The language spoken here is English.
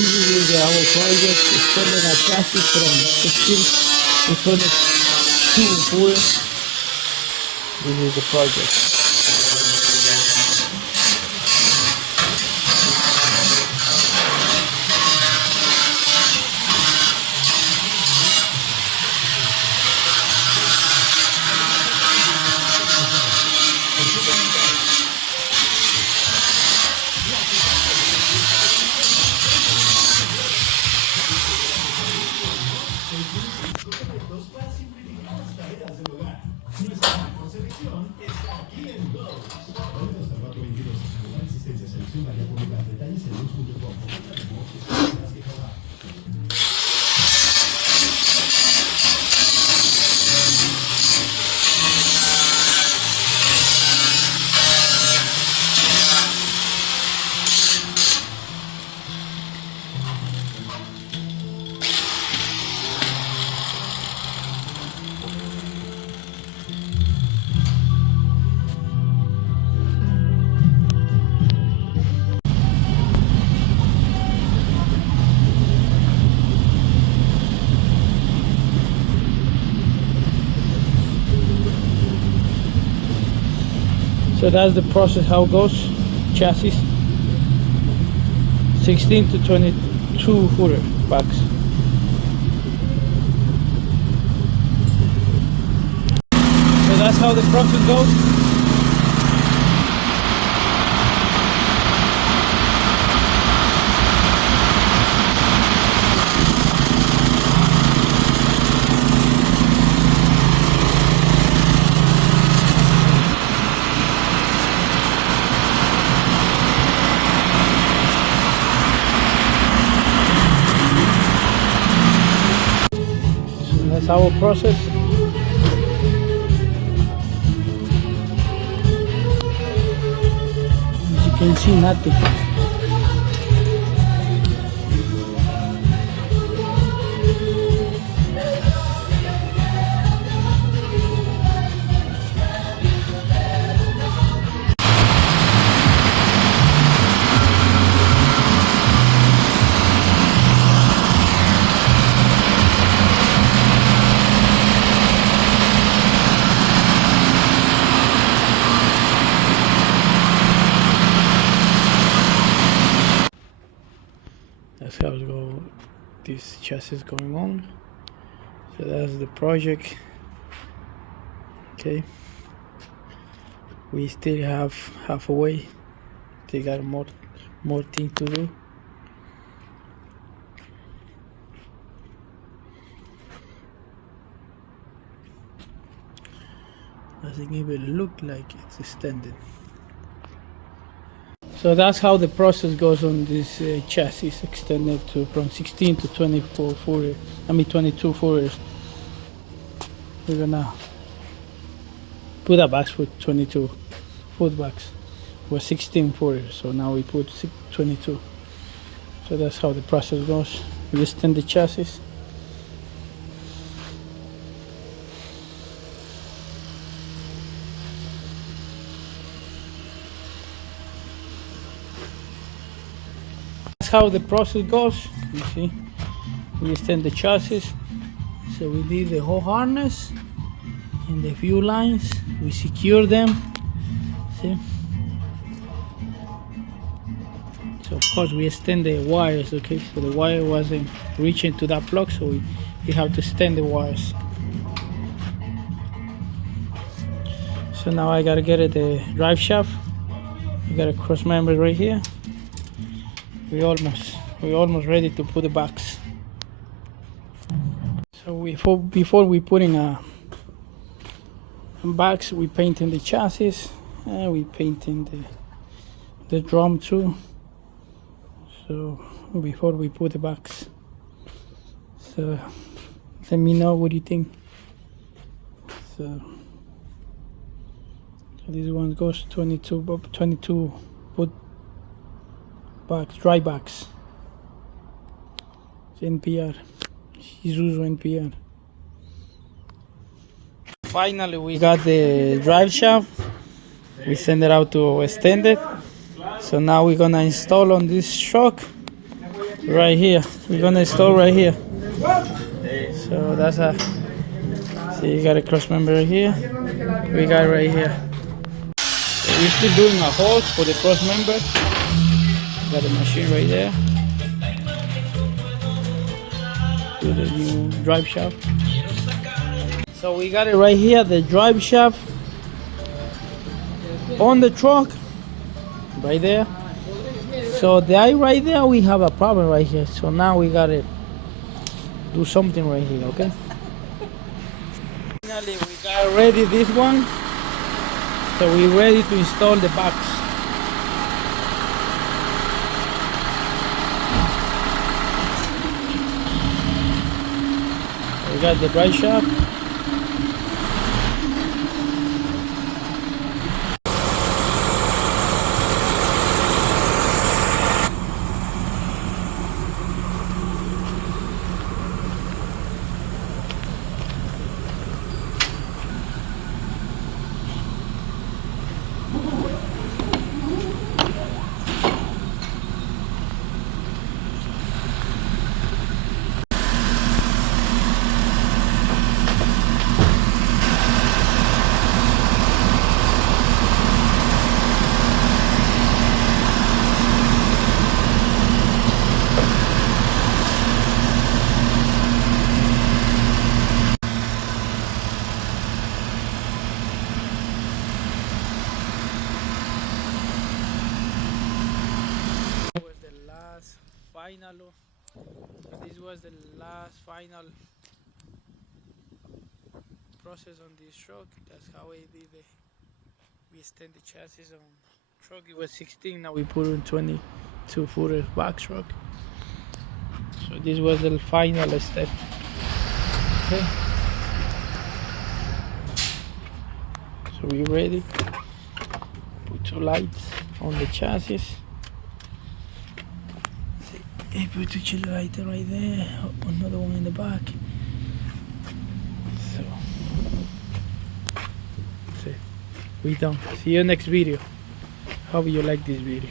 This is our project extending our chassis from 16 to 22 full. This is the project. So that's the process, how it goes. Chassis 16 to 22 footer box. So that's how the process goes. That's our process. As you can see, nothing. That's how it go. This chassis is going on. So that's the project. Okay. We still have halfway. They got more thing to do. Doesn't even look like it's extended. So that's how the process goes on this chassis, extended to from 16 to 24 footers. 22 footers. We're gonna put a box with 22 foot box. Was 16 footers, so now we put 22. So that's how the process goes. We extend the chassis. That's how the process goes. You see, we extend the chassis. So we did the whole harness and the few lines. We secure them. See. So of course we extend the wires. Okay, so the wire wasn't reaching to that plug, so we have to extend the wires. So now I gotta get at the drive shaft. I got a cross member right here. We're almost ready to put the box. So before we putting a box, we painting the chassis and we painting the drum too. So before we put the box, so let me know what you think. So this one goes 22 foot box, dry box. It's NPR, Isuzu NPR. Finally we got the drive shaft. We send it out to extend it. So now we're gonna install on this shock. right here. We're gonna install right here. So that's a. See, you got a cross member right here. We got it right here. So we're still doing a hose for the cross member. Got the machine right there. Do the new drive shaft. So we got it right here, the drive shaft on the truck, right there. So right there, we have a problem right here. So now we gotta do something right here, okay? Finally, we got ready this one. So we're ready to install the box. We got the drive shaft. Was the last final. This was the last final process on this truck. That's how we did it. We extend the chassis on truck. It was 16. Now we put in 22-footer box truck. So this was the final step. Okay. So we ready. Put 2 lights on the chassis. Hey, put the chill light right there. Another one in the back. So, see, we done. See you next video. Hope you like this video.